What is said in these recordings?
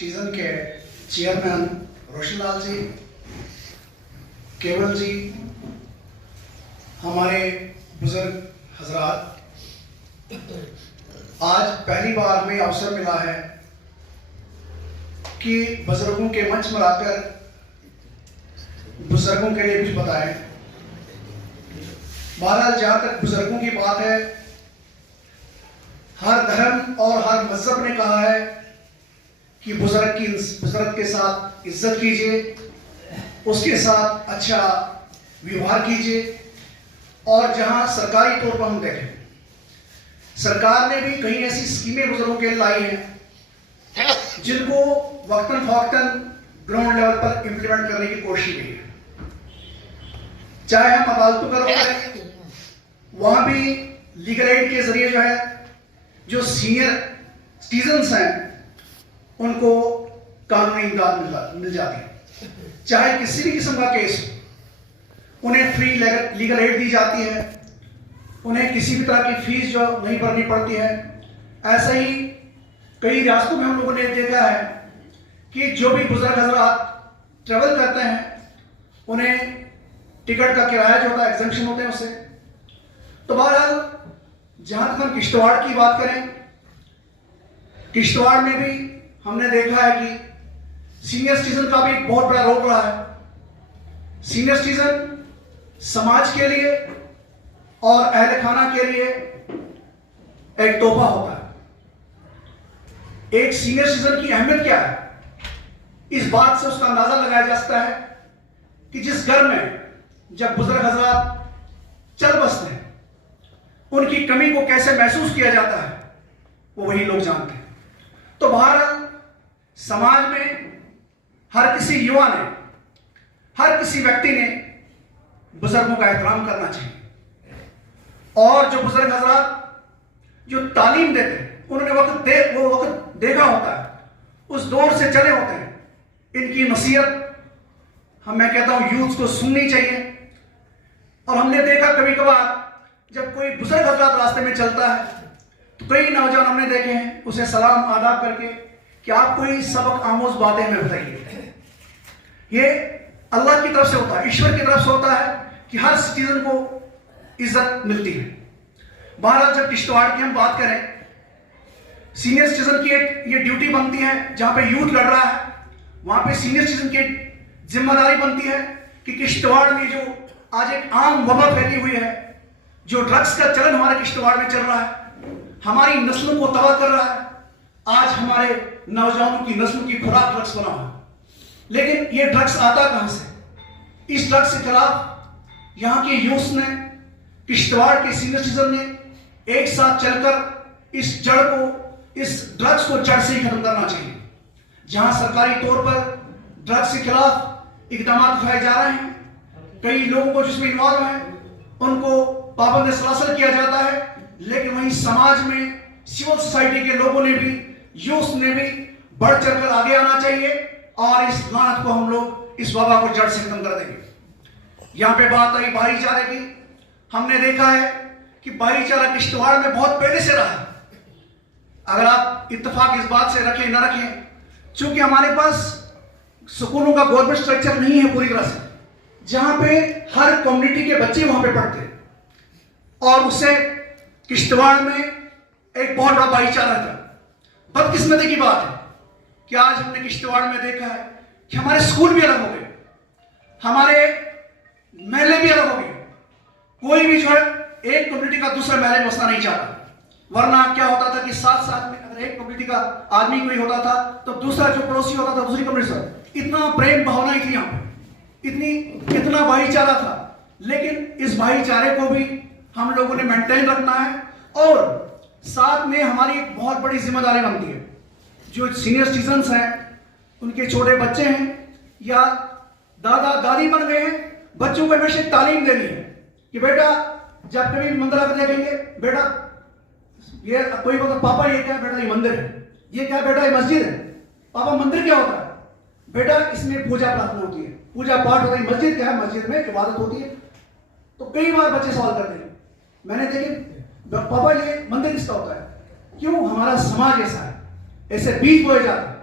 स्टीजन के चेयरमैन रोशनलाल जी, केवल जी, हमारे बुजुर्ग हजरात, आज पहली बार में अवसर मिला है कि बुजुर्गों के मंच में आकर बुजुर्गों के लिए कुछ बताएं। बहरहाल जहां तक बुजुर्गों की बात है, हर धर्म और हर मजहब ने कहा है कि बुजुर्ग के साथ इज्जत कीजिए, उसके साथ अच्छा व्यवहार कीजिए। और जहां सरकारी तौर पर हम देखें, सरकार ने भी कई ऐसी स्कीमें बुजुर्गों के लिए लाई हैं जिनको वक्तन फवक्तन ग्राउंड लेवल पर इंप्लीमेंट करने की कोशिश की है। चाहे हम अदालतों का रुख करें, वहां भी लीगल एड के जरिए जो सीनियर सिटीजन्स हैं उनको कानूनी इमदाद मिल जाती है। चाहे किसी भी किस्म का केस हो, उन्हें फ्री लीगल एड दी जाती है, उन्हें किसी भी तरह की फीस जो नहीं भरनी पड़ती है। ऐसे ही कई रियासतों में हम लोगों ने देखा है कि जो भी बुजुर्ग हजरात ट्रेवल करते हैं, उन्हें टिकट का किराया जो होता है एग्जम्पशन होते हैं उससे। तो बहरहाल जहां तक हम किश्तवाड़ की बात करें, किश्तवाड़ में भी हमने देखा है कि सीनियर सिटीजन का भी एक बहुत बड़ा रोल रहा है। सीनियर सिटीजन समाज के लिए और अहले खाना के लिए एक तोहफा होता है। एक सीनियर सिटीजन की अहमियत क्या है, इस बात से उसका अंदाजा लगाया जा सकता है कि जिस घर में जब बुजुर्ग हजरात चल बसते हैं, उनकी कमी को कैसे महसूस किया जाता है, वो वही लोग जानते हैं। तो बहरहाल समाज में हर किसी युवा ने, हर किसी व्यक्ति ने बुजुर्गों का एहतराम करना चाहिए। और जो बुजुर्ग हजरात जो तालीम देते हैं, उन्होंने वो वक्त देखा होता है, उस दौर से चले होते हैं। इनकी नसीहत मैं कहता हूं यूथ को सुननी चाहिए। और हमने देखा कभी कभार जब कोई बुजुर्ग हजरात रास्ते में चलता है, तो कई नौजवान हमने देखे हैं उसे सलाम आदाब करके कि आप कोई सबक आमोज बातें हमें बताइए। ये अल्लाह की तरफ से होता है, ईश्वर की तरफ से होता है कि हर सिटीजन को इज्जत मिलती है। बहरहाल जब किश्तवाड़ की हम बात करें, सीनियर सिटीजन की एक ये ड्यूटी बनती है, जहां पे यूथ लड़ रहा है, वहां पे सीनियर सिटीजन की जिम्मेदारी बनती है कि किश्तवाड़ में जो आज एक आम वबा फैली हुई है, जो ड्रग्स का चलन हमारे किश्तवाड़ में चल रहा है, हमारी नस्लों को तबाह कर रहा है। आज हमारे नौजवानों की नस्लों की खुराक ड्रग्स बना हुआ है। लेकिन ये ड्रग्स आता कहां से? इस ड्रग्स के खिलाफ यहां के यूथ ने, किश्तवाड़ के सीनियर सिटीजन ने एक साथ चलकर इस जड़ को, इस ड्रग्स को जड़ से ही खत्म करना चाहिए। जहां सरकारी तौर पर ड्रग्स के खिलाफ इकदाम उठाए जा रहे हैं, कई लोगों को जिसमें इन्वॉल्व है उनको पाबंद सलासल किया जाता है, लेकिन वहीं समाज में सिविल सोसाइटी के लोगों ने भी, यूथ ने भी बढ़ चढ़कर आगे आना चाहिए और इस लानत को हम लोग, इस वबा को जड़ से खत्म कर देंगे। यहां पे बात आई भाईचारे की। हमने देखा है कि भाईचारा किश्तवाड़ में बहुत पहले से रहा है। अगर आप इत्तेफाक इस बात से रखें ना रखें, चूंकि हमारे पास स्कूलों का गवर्नमेंट स्ट्रक्चर नहीं है पूरी तरह से, जहां पे हर कम्युनिटी के बच्चे वहां पे पढ़ते हैं, और उससे किश्तवाड़ में एक बहुत बड़ा भाईचारा था। बदकिस्मती की बात है कि आज हमने किश्तवाड़ में देखा है कि हमारे स्कूल भी अलग हो गए, हमारे महल्ले भी अलग हो गए। कोई भी एक कम्युनिटी का दूसरे महल्ले में बसना नहीं चाहता। वरना क्या होता था कि साथ साथ में अगर एक कम्युनिटी का आदमी कोई होता था तो दूसरा जो पड़ोसी होता था दूसरी कम्युनिटी से, इतना प्रेम भावना थी यहाँ पे, इतना भाईचारा था। लेकिन इस भाईचारे को भी हम लोगों ने मेंटेन रखना है, और साथ में हमारी एक बहुत बड़ी जिम्मेदारी बनती है। जो सीनियर सिटीजन्स हैं, उनके छोटे बच्चे हैं या दादा दादी बन गए हैं, बच्चों को हमेशा तालीम देनी है कि बेटा जब कभी मंदिर आकर देखेंगे, बेटा ये कोई बोलता पापा ये क्या है, बेटा ये मंदिर है। ये क्या है बेटा, ये मस्जिद है। पापा मंदिर क्या होता है? बेटा इसमें पूजा प्रार्थना होती है, पूजा पाठ होता है। मस्जिद क्या है? मस्जिद में इबादत होती है। तो कई बार बच्चे सवाल करते हैं, मैंने देखे पापा ये मंदिर किसका होता है? क्यों? हमारा समाज ऐसा है, ऐसे बीज बोए जाते हैं।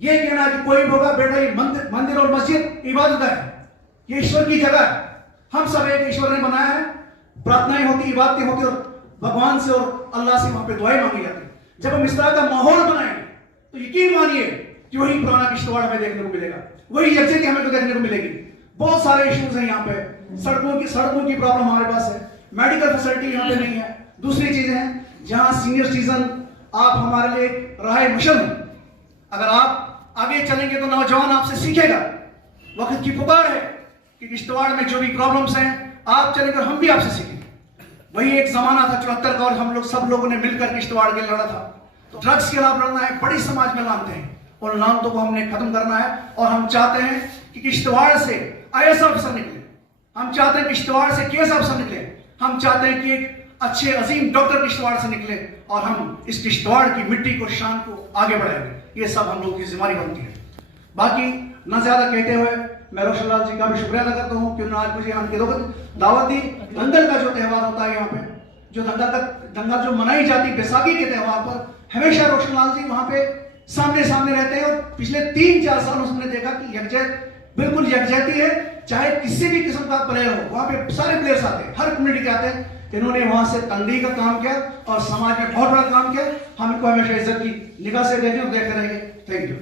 ये कहना कि कोई भी होगा बेटा ये मंदिर और मस्जिद इबादत है, ये ईश्वर की जगह है, हम सब एक ईश्वर ने बनाया है, प्रार्थनाएं होती, इबादतें होती और भगवान से और अल्लाह से वहां पे दुआएं मांगी जाती। जब हम इस तरह का माहौल बनाएंगे तो यकीन मानिए कि वही पुराना किश्तवाड़ हमें देखने को मिलेगा, वही यकजहती हमें तो देखने को मिलेगी। बहुत सारे इश्यूज हैं यहाँ पे, सड़कों की प्रॉब्लम हमारे पास है, मेडिकल फैसिलिटी यहाँ पे नहीं है, दूसरी चीजें हैं जहां सीनियर सिटीजन आप हमारे लिए राह मशल, अगर आप आगे चलेंगे तो नौजवान आपसे सीखेगा। वक्त की पुकार है कि किश्तवाड़ में जो भी प्रॉब्लम्स हैं आप चलेंगे और हम भी आपसे सीखेंगे। वही एक जमाना था 74 का और हम लोग सब लोगों ने मिलकर किश्तवाड़ के लड़ा था। तो ड्रग्स के खिलाफ लड़ना है, बड़ी समाज में लानते हैं और लानतों को हमने खत्म करना है। और हम चाहते हैं कि किश्तवाड़ से IAS अफसर निकले, हम चाहते हैं किश्तवाड़ से केस अफसर निकले, हम चाहते हैं कि एक अच्छे अजीम डॉक्टर किश्तवाड़ से निकले और हम इस किश्तवाड़ की मिट्टी को, शान को आगे बढ़ाएंगे। ये सब हम लोग की जिम्मेदारी बनती है। बाकी न ज्यादा कहते हुए मैं रोशनलाल जी का भी शुक्रिया अदा करता हूँ कि उन्होंने आज मुझे यहाँ की दावत दी। दंगल का जो त्यौहार होता है यहाँ पे, जो दंगल जो मनाई जाती बैसाखी के त्यौहार पर, हमेशा रोशनलाल जी वहाँ पे सामने रहते हैं। और पिछले 3-4 सालों से हमने देखा कि बिल्कुल यकजहती है, चाहे किसी भी किस्म का प्लेयर हो, वहाँ पे सारे प्लेयर्स आते हैं, हर कम्युनिटी के आते हैं। इन्होंने वहां से तंगड़ी का काम किया और समाज में बहुत बड़ा काम किया। हम इनको हमेशा इज्जत की निगाह से देखें और देखते रहेंगे। Thank you.